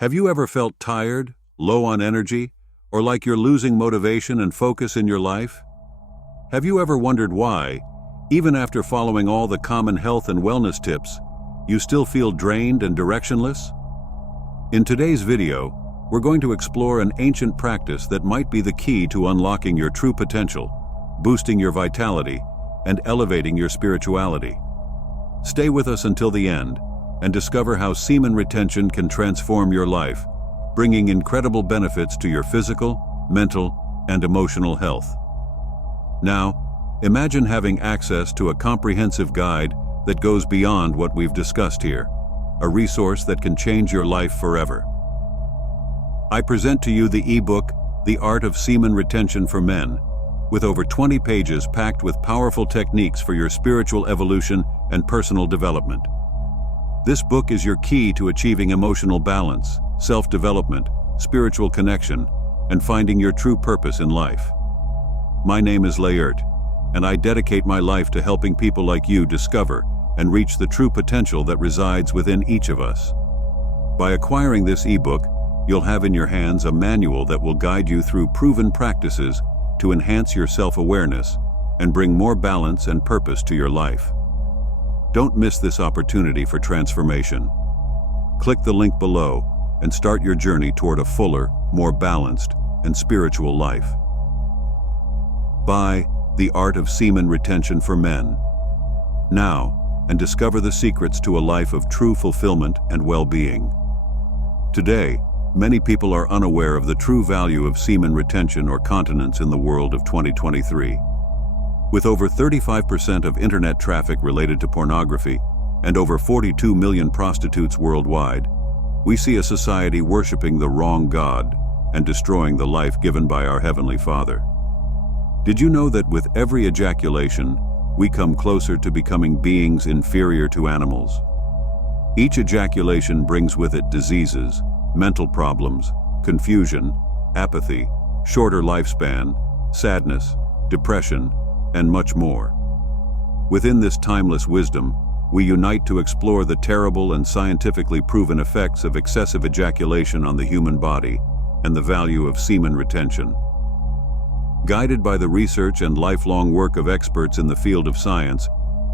Have you ever felt tired, low on energy, or like you're losing motivation and focus in your life? Have you ever wondered why, even after following all the common health and wellness tips, you still feel drained and directionless? In today's video, we're going to explore an ancient practice that might be the key to unlocking your true potential, boosting your vitality, and elevating your spirituality. Stay with us until the end and discover how semen retention can transform your life, bringing incredible benefits to your physical, mental, and emotional health. Now, imagine having access to a comprehensive guide that goes beyond what we've discussed here, a resource that can change your life forever. I present to you the ebook, The Art of Semen Retention for Men, with over 20 pages packed with powerful techniques for your spiritual evolution and personal development. This book is your key to achieving emotional balance, self-development, spiritual connection, and finding your true purpose in life. My name is Layert, and I dedicate my life to helping people like you discover and reach the true potential that resides within each of us. By acquiring this ebook, you'll have in your hands a manual that will guide you through proven practices to enhance your self-awareness and bring more balance and purpose to your life. Don't miss this opportunity for transformation. Click the link below and start your journey toward a fuller, more balanced, and spiritual life. Buy The Art of Semen Retention for Men now, and discover the secrets to a life of true fulfillment and well-being. Today, many people are unaware of the true value of semen retention or continence in the world of 2023. With over 35% of internet traffic related to pornography and over 42 million prostitutes worldwide, we see a society worshiping the wrong God and destroying the life given by our Heavenly Father. Did you know that with every ejaculation, we come closer to becoming beings inferior to animals? Each ejaculation brings with it diseases, mental problems, confusion, apathy, shorter lifespan, sadness, depression, and much more. Within this timeless wisdom, we unite to explore the terrible and scientifically proven effects of excessive ejaculation on the human body and the value of semen retention. Guided by the research and lifelong work of experts in the field of science,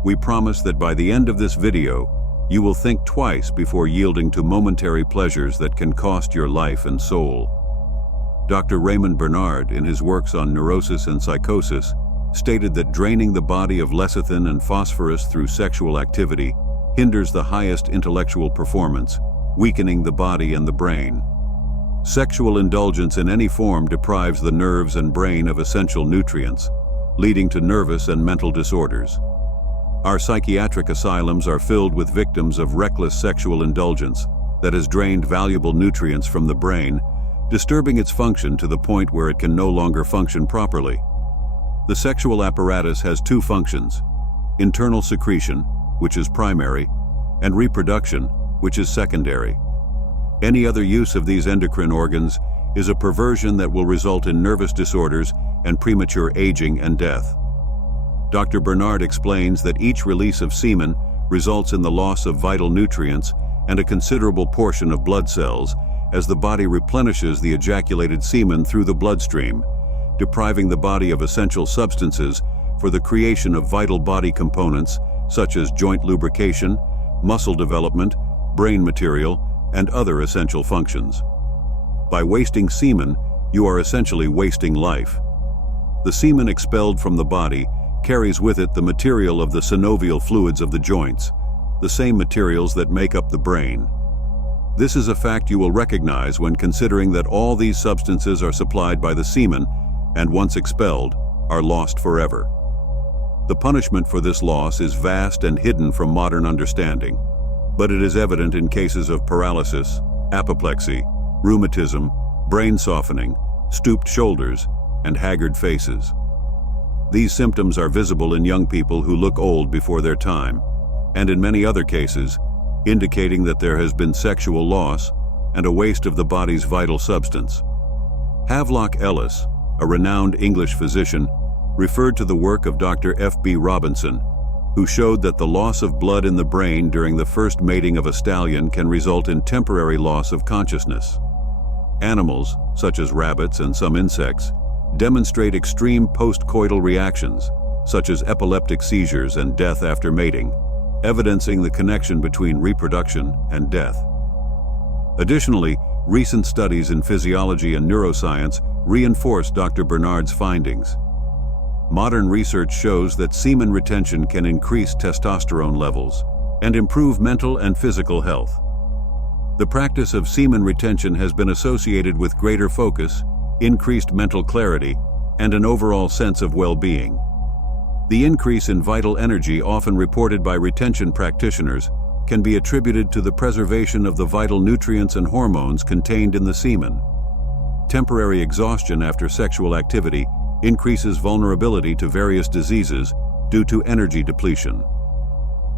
we promise that by the end of this video, you will think twice before yielding to momentary pleasures that can cost your life and soul. Dr. Raymond Bernard, in his works on neurosis and psychosis, stated that draining the body of lecithin and phosphorus through sexual activity hinders the highest intellectual performance, weakening the body and the brain. Sexual indulgence in any form deprives the nerves and brain of essential nutrients, leading to nervous and mental disorders. Our psychiatric asylums are filled with victims of reckless sexual indulgence that has drained valuable nutrients from the brain, disturbing its function to the point where it can no longer function properly. The sexual apparatus has two functions: internal secretion, which is primary, and reproduction, which is secondary. Any other use of these endocrine organs is a perversion that will result in nervous disorders and premature aging and death. Dr. Bernard explains that each release of semen results in the loss of vital nutrients and a considerable portion of blood cells as the body replenishes the ejaculated semen through the bloodstream, depriving the body of essential substances for the creation of vital body components such as joint lubrication, muscle development, brain material, and other essential functions. By wasting semen, you are essentially wasting life. The semen expelled from the body carries with it the material of the synovial fluids of the joints, the same materials that make up the brain. This is a fact you will recognize when considering that all these substances are supplied by the semen and once expelled, are lost forever. The punishment for this loss is vast and hidden from modern understanding, but it is evident in cases of paralysis, apoplexy, rheumatism, brain softening, stooped shoulders, and haggard faces. These symptoms are visible in young people who look old before their time, and in many other cases, indicating that there has been sexual loss and a waste of the body's vital substance. Havelock Ellis, a renowned English physician, referred to the work of Dr. F.B. Robinson, who showed that the loss of blood in the brain during the first mating of a stallion can result in temporary loss of consciousness. Animals, such as rabbits and some insects, demonstrate extreme post-coital reactions, such as epileptic seizures and death after mating, evidencing the connection between reproduction and death. Additionally, recent studies in physiology and neuroscience reinforce Dr. Bernard's findings. Modern research shows that semen retention can increase testosterone levels and improve mental and physical health. The practice of semen retention has been associated with greater focus, increased mental clarity, and an overall sense of well-being. The increase in vital energy often reported by retention practitioners can be attributed to the preservation of the vital nutrients and hormones contained in the semen. Temporary exhaustion after sexual activity increases vulnerability to various diseases due to energy depletion.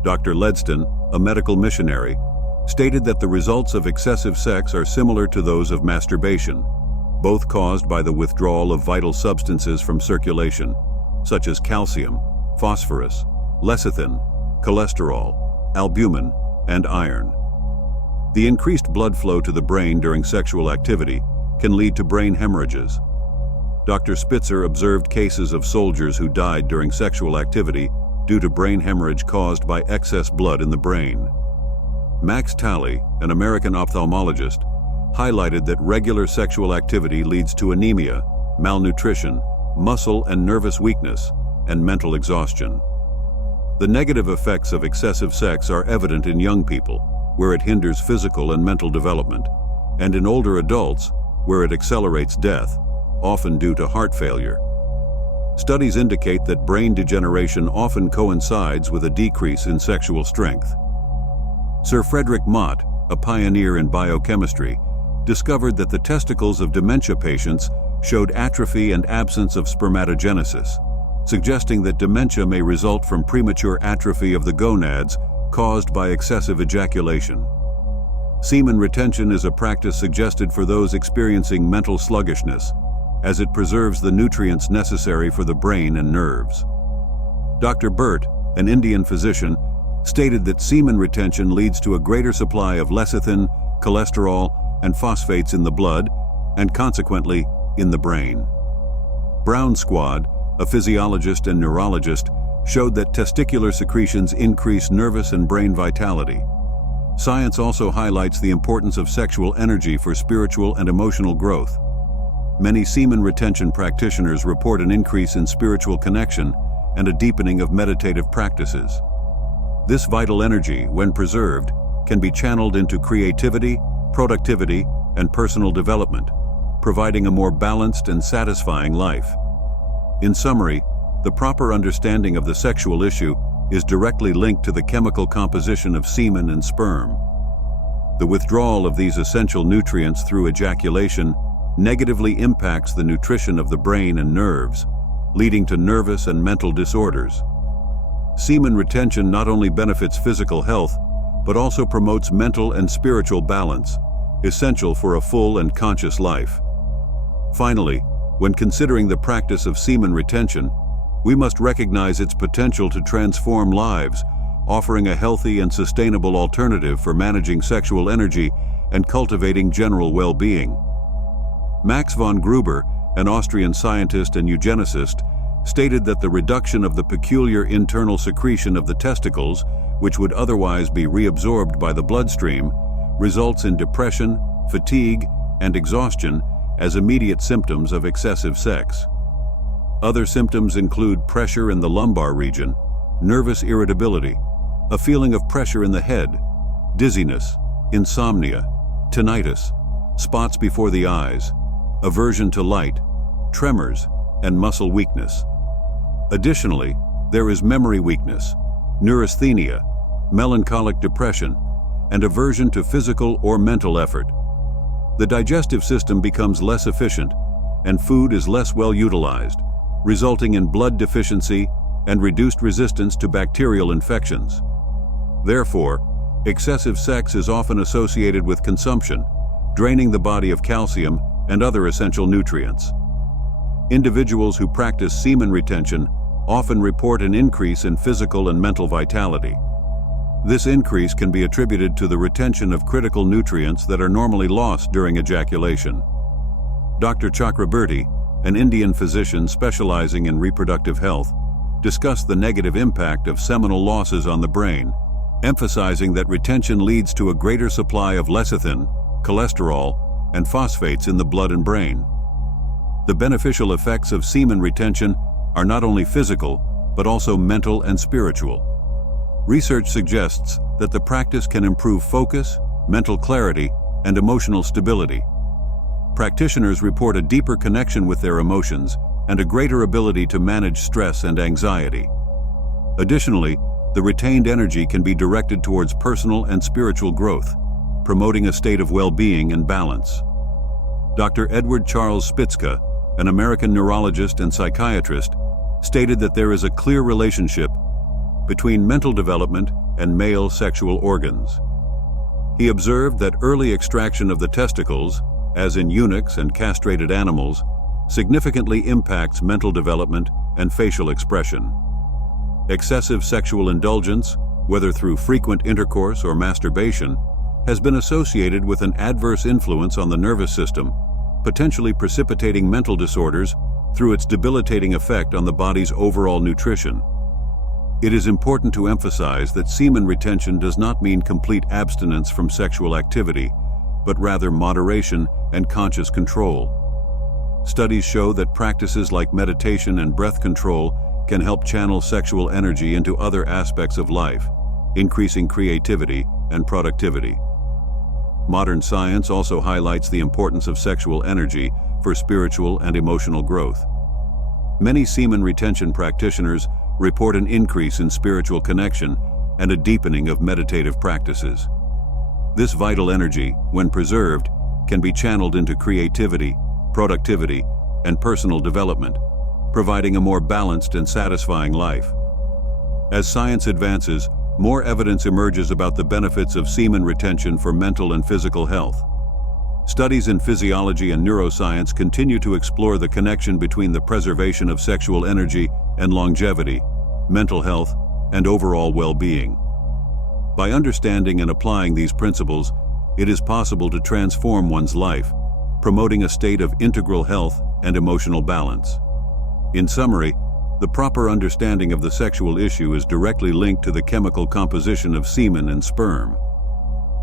Dr. Ledston, a medical missionary, stated that the results of excessive sex are similar to those of masturbation, both caused by the withdrawal of vital substances from circulation, such as calcium, phosphorus, lecithin, cholesterol, albumin, and iron. The increased blood flow to the brain during sexual activity can lead to brain hemorrhages. Dr. Spitzer observed cases of soldiers who died during sexual activity due to brain hemorrhage caused by excess blood in the brain. Max Talley, an American ophthalmologist, highlighted that regular sexual activity leads to anemia, malnutrition, muscle and nervous weakness, and mental exhaustion. The negative effects of excessive sex are evident in young people, where it hinders physical and mental development, and in older adults, where it accelerates death, often due to heart failure. Studies indicate that brain degeneration often coincides with a decrease in sexual strength. Sir Frederick Mott, a pioneer in biochemistry, discovered that the testicles of dementia patients showed atrophy and absence of spermatogenesis, suggesting that dementia may result from premature atrophy of the gonads caused by excessive ejaculation. Semen retention is a practice suggested for those experiencing mental sluggishness, as it preserves the nutrients necessary for the brain and nerves. Dr. Burt, an Indian physician, stated that semen retention leads to a greater supply of lecithin, cholesterol, and phosphates in the blood, and consequently, in the brain. Brown Squad, a physiologist and neurologist, showed that testicular secretions increase nervous and brain vitality. Science also highlights the importance of sexual energy for spiritual and emotional growth. Many semen retention practitioners report an increase in spiritual connection and a deepening of meditative practices. This vital energy, when preserved, can be channeled into creativity, productivity, and personal development, providing a more balanced and satisfying life. In summary, the proper understanding of the sexual issue is directly linked to the chemical composition of semen and sperm. The withdrawal of these essential nutrients through ejaculation negatively impacts the nutrition of the brain and nerves, leading to nervous and mental disorders. Semen retention not only benefits physical health, but also promotes mental and spiritual balance, essential for a full and conscious life. Finally, when considering the practice of semen retention, we must recognize its potential to transform lives, offering a healthy and sustainable alternative for managing sexual energy and cultivating general well-being. Max von Gruber, an Austrian scientist and eugenicist, stated that the reduction of the peculiar internal secretion of the testicles, which would otherwise be reabsorbed by the bloodstream, results in depression, fatigue, and exhaustion as immediate symptoms of excessive sex. Other symptoms include pressure in the lumbar region, nervous irritability, a feeling of pressure in the head, dizziness, insomnia, tinnitus, spots before the eyes, aversion to light, tremors, and muscle weakness. Additionally, there is memory weakness, neurasthenia, melancholic depression, and aversion to physical or mental effort. The digestive system becomes less efficient, and food is less well utilized, resulting in blood deficiency and reduced resistance to bacterial infections. Therefore, excessive sex is often associated with consumption, draining the body of calcium and other essential nutrients. Individuals who practice semen retention often report an increase in physical and mental vitality. This increase can be attributed to the retention of critical nutrients that are normally lost during ejaculation. Dr. Chakraborty, an Indian physician specializing in reproductive health, discussed the negative impact of seminal losses on the brain, emphasizing that retention leads to a greater supply of lecithin, cholesterol, and phosphates in the blood and brain. The beneficial effects of semen retention are not only physical, but also mental and spiritual. Research suggests that the practice can improve focus, mental clarity, and emotional stability. Practitioners report a deeper connection with their emotions and a greater ability to manage stress and anxiety. Additionally, the retained energy can be directed towards personal and spiritual growth, promoting a state of well-being and balance. Dr. Edward Charles Spitzka, an American neurologist and psychiatrist, stated that there is a clear relationship between mental development and male sexual organs. He observed that early extraction of the testicles, as in eunuchs and castrated animals, significantly impacts mental development and facial expression. Excessive sexual indulgence, whether through frequent intercourse or masturbation, has been associated with an adverse influence on the nervous system, potentially precipitating mental disorders through its debilitating effect on the body's overall nutrition. It is important to emphasize that semen retention does not mean complete abstinence from sexual activity, but rather moderation and conscious control. Studies show that practices like meditation and breath control can help channel sexual energy into other aspects of life, increasing creativity and productivity. Modern science also highlights the importance of sexual energy for spiritual and emotional growth. Many semen retention practitioners report an increase in spiritual connection and a deepening of meditative practices. This vital energy, when preserved, can be channeled into creativity, productivity, and personal development, providing a more balanced and satisfying life. As science advances, more evidence emerges about the benefits of semen retention for mental and physical health. Studies in physiology and neuroscience continue to explore the connection between the preservation of sexual energy and longevity, mental health, and overall well-being. By understanding and applying these principles, it is possible to transform one's life, promoting a state of integral health and emotional balance. In summary, the proper understanding of the sexual issue is directly linked to the chemical composition of semen and sperm.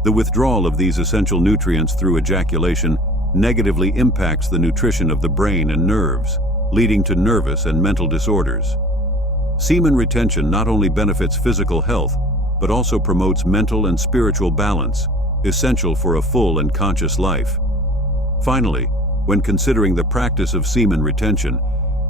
The withdrawal of these essential nutrients through ejaculation negatively impacts the nutrition of the brain and nerves, leading to nervous and mental disorders. Semen retention not only benefits physical health, but also promotes mental and spiritual balance, essential for a full and conscious life. Finally, when considering the practice of semen retention,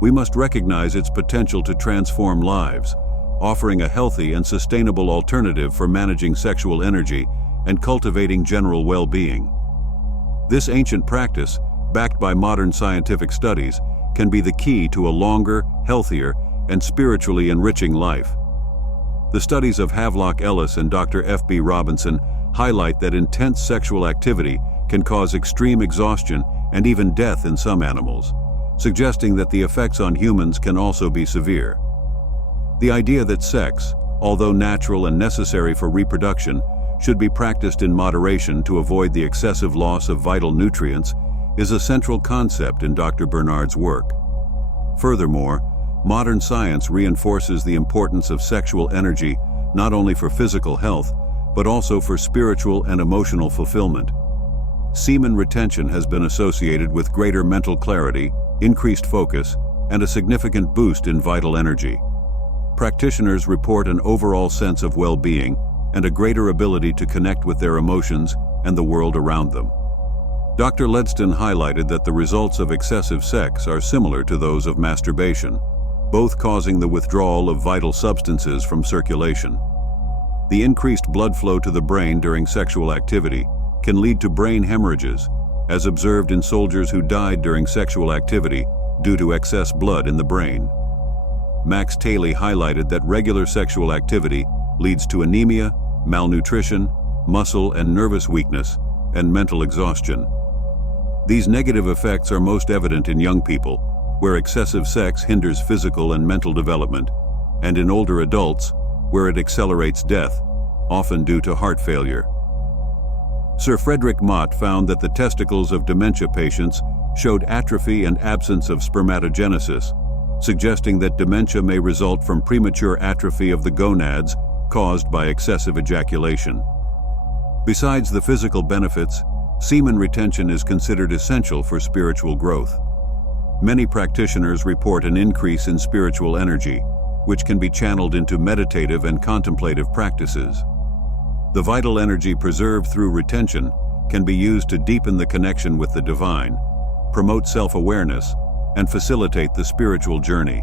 we must recognize its potential to transform lives, offering a healthy and sustainable alternative for managing sexual energy and cultivating general well-being. This ancient practice, backed by modern scientific studies, can be the key to a longer, healthier, and spiritually enriching life. The studies of Havelock Ellis and Dr. F.B. Robinson highlight that intense sexual activity can cause extreme exhaustion and even death in some animals, suggesting that the effects on humans can also be severe. The idea that sex, although natural and necessary for reproduction, should be practiced in moderation to avoid the excessive loss of vital nutrients is a central concept in Dr. Bernard's work. Furthermore, modern science reinforces the importance of sexual energy not only for physical health, but also for spiritual and emotional fulfillment. Semen retention has been associated with greater mental clarity, increased focus, and a significant boost in vital energy. Practitioners report an overall sense of well-being and a greater ability to connect with their emotions and the world around them. Dr. Ledston highlighted that the results of excessive sex are similar to those of masturbation, both causing the withdrawal of vital substances from circulation. The increased blood flow to the brain during sexual activity can lead to brain hemorrhages, as observed in soldiers who died during sexual activity due to excess blood in the brain. Max Taylor highlighted that regular sexual activity leads to anemia, malnutrition, muscle and nervous weakness, and mental exhaustion. These negative effects are most evident in young people, where excessive sex hinders physical and mental development, and in older adults, where it accelerates death, often due to heart failure. Sir Frederick Mott found that the testicles of dementia patients showed atrophy and absence of spermatogenesis, suggesting that dementia may result from premature atrophy of the gonads caused by excessive ejaculation. Besides the physical benefits, semen retention is considered essential for spiritual growth. Many practitioners report an increase in spiritual energy, which can be channeled into meditative and contemplative practices. The vital energy preserved through retention can be used to deepen the connection with the divine, promote self-awareness, and facilitate the spiritual journey.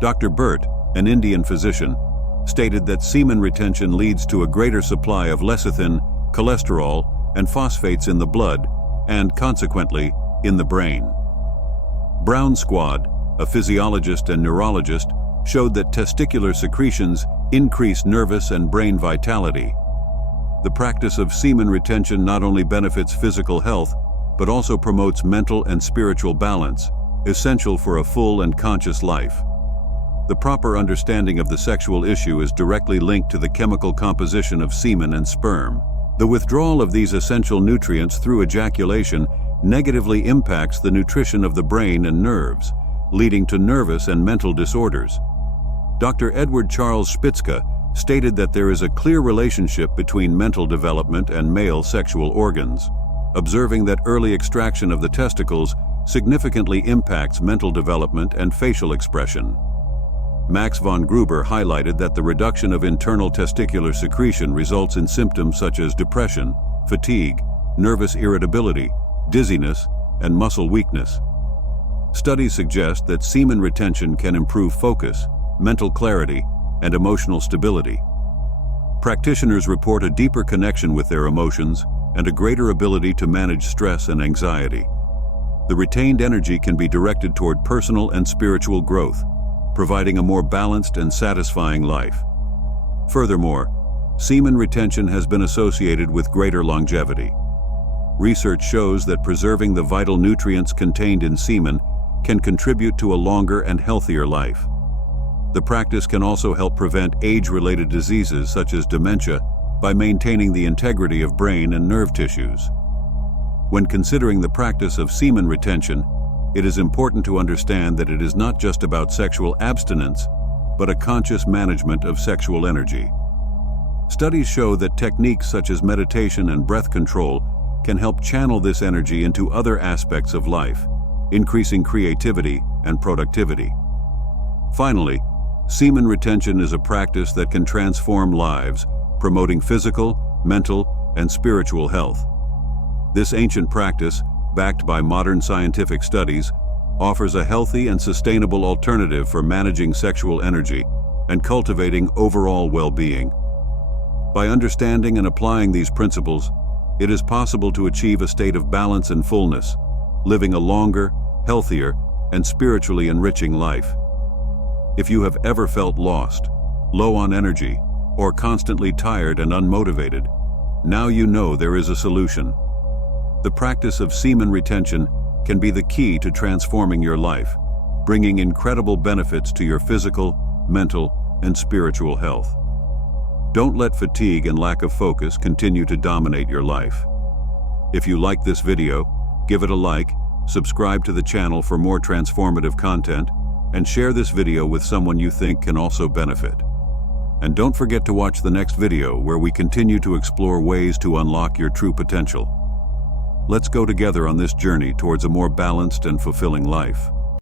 Dr. Burt, an Indian physician, stated that semen retention leads to a greater supply of lecithin, cholesterol, and phosphates in the blood, and consequently, in the brain. Brown Squad, a physiologist and neurologist, showed that testicular secretions increase nervous and brain vitality. The practice of semen retention not only benefits physical health, but also promotes mental and spiritual balance, essential for a full and conscious life. The proper understanding of the sexual issue is directly linked to the chemical composition of semen and sperm. The withdrawal of these essential nutrients through ejaculation negatively impacts the nutrition of the brain and nerves, leading to nervous and mental disorders. Dr. Edward Charles Spitzka stated that there is a clear relationship between mental development and male sexual organs, observing that early extraction of the testicles significantly impacts mental development and facial expression. Max von Gruber highlighted that the reduction of internal testicular secretion results in symptoms such as depression, fatigue, nervous irritability, dizziness, and muscle weakness. Studies suggest that semen retention can improve focus, mental clarity, and emotional stability. Practitioners report a deeper connection with their emotions and a greater ability to manage stress and anxiety. The retained energy can be directed toward personal and spiritual growth, providing a more balanced and satisfying life. Furthermore, semen retention has been associated with greater longevity. Research shows that preserving the vital nutrients contained in semen can contribute to a longer and healthier life. The practice can also help prevent age-related diseases such as dementia by maintaining the integrity of brain and nerve tissues. When considering the practice of semen retention, it is important to understand that it is not just about sexual abstinence, but a conscious management of sexual energy. Studies show that techniques such as meditation and breath control can help channel this energy into other aspects of life, increasing creativity and productivity. Finally, semen retention is a practice that can transform lives, promoting physical, mental, and spiritual health. This ancient practice, backed by modern scientific studies, offers a healthy and sustainable alternative for managing sexual energy and cultivating overall well-being. By understanding and applying these principles, it is possible to achieve a state of balance and fullness, living a longer, healthier, and spiritually enriching life. If you have ever felt lost, low on energy, or constantly tired and unmotivated, now you know there is a solution. The practice of semen retention can be the key to transforming your life, bringing incredible benefits to your physical, mental, and spiritual health. Don't let fatigue and lack of focus continue to dominate your life. If you like this video, give it a like, subscribe to the channel for more transformative content, and share this video with someone you think can also benefit. And don't forget to watch the next video where we continue to explore ways to unlock your true potential. Let's go together on this journey towards a more balanced and fulfilling life.